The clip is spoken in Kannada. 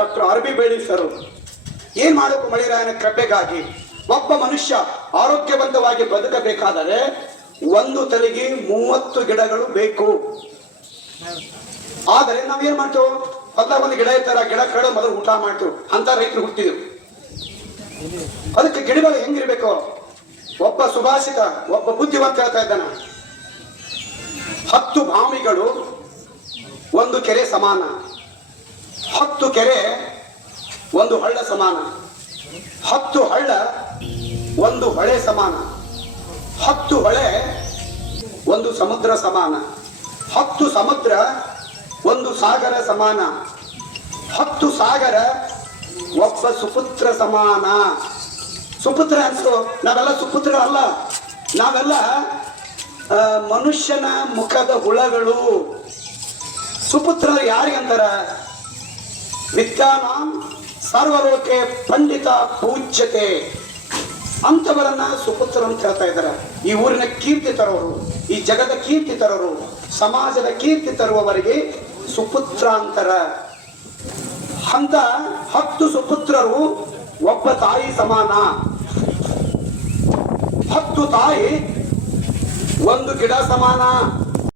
ಡಾಕ್ಟರ್ ಆರ್ ಬಿ ಬೇಳಿ ಸರ್ ಏನ್ ಮಾಡಬೇಕು ಮಳೆರಾಯನ ಕೃಪೆಗಾಗಿ ಒಬ್ಬ ಮನುಷ್ಯ ಆರೋಗ್ಯವಂತವಾಗಿ ಬದುಕಬೇಕಾದರೆ ಒಂದು ತಲೆಗೆ 30 ಗಿಡಗಳು ಬೇಕು. ಆದರೆ ನಾವೇನ್ ಮಾಡ್ತೇವೆ, ಮೊದಲ ಒಂದು ಗಿಡ ಇರ್ತಾರ, ಗಿಡ ಕಡೆ ಮೊದಲು ಊಟ ಮಾಡ್ತೇವೆ ಅಂತ ರೈತರು ಹುಟ್ಟಿದೆವು. ಅದಕ್ಕೆ ಗಿಡಗಳು ಹೆಂಗಿರ್ಬೇಕು? ಒಬ್ಬ ಸುಭಾಷಿತ, ಒಬ್ಬ ಬುದ್ಧಿವಂತ ಹೇಳ್ತಾ ಇದ್ದಾನ, 10 ಬಾವಿಗಳು ಒಂದು ಕೆರೆ ಸಮಾನ, 10 ಕೆರೆ ಒಂದು ಹಳ್ಳ ಸಮಾನ, 10 ಹಳ್ಳ ಒಂದು ಹೊಳೆ ಸಮಾನ, 10 ಹೊಳೆ ಒಂದು ಸಮುದ್ರ ಸಮಾನ, 10 ಸಮುದ್ರ ಒಂದು ಸಾಗರ ಸಮಾನ, 10 ಸಾಗರ ಒಬ್ಬ ಸುಪುತ್ರ ಸಮಾನ. ಸುಪುತ್ರ ಅನ್ಸು, ನಾವೆಲ್ಲ ಸುಪುತ್ರರಲ್ಲ, ನಾವೆಲ್ಲ ಮನುಷ್ಯನ ಮುಖದ ಹುಳಗಳು. ಸುಪುತ್ರ ಯಾರಿಗಂತಾರ? ವಿದ್ಯಾನಾಂ ಸರ್ವಲೋಕೆ ಪಂಡಿತ ಪೂಜ್ಯತೆ ಅಂತವರನ್ನ ಸುಪುತ್ರ ಅಂತ ಹೇಳ್ತಾ ಇದ್ದಾರೆ. ಈ ಊರಿನ ಕೀರ್ತಿ ತರೋರು, ಈ ಜಗದ ಕೀರ್ತಿ ತರೋರು, ಸಮಾಜದ ಕೀರ್ತಿ ತರುವವರಿಗೆ ಸುಪುತ್ರ ಅಂತಾರ. ಅಂತ 10 ಸುಪುತ್ರರು ಒಬ್ಬ ತಾಯಿ ಸಮಾನ. 10 ತಾಯಿ ಒಂದು ಗಿಡ ಸಮಾನ.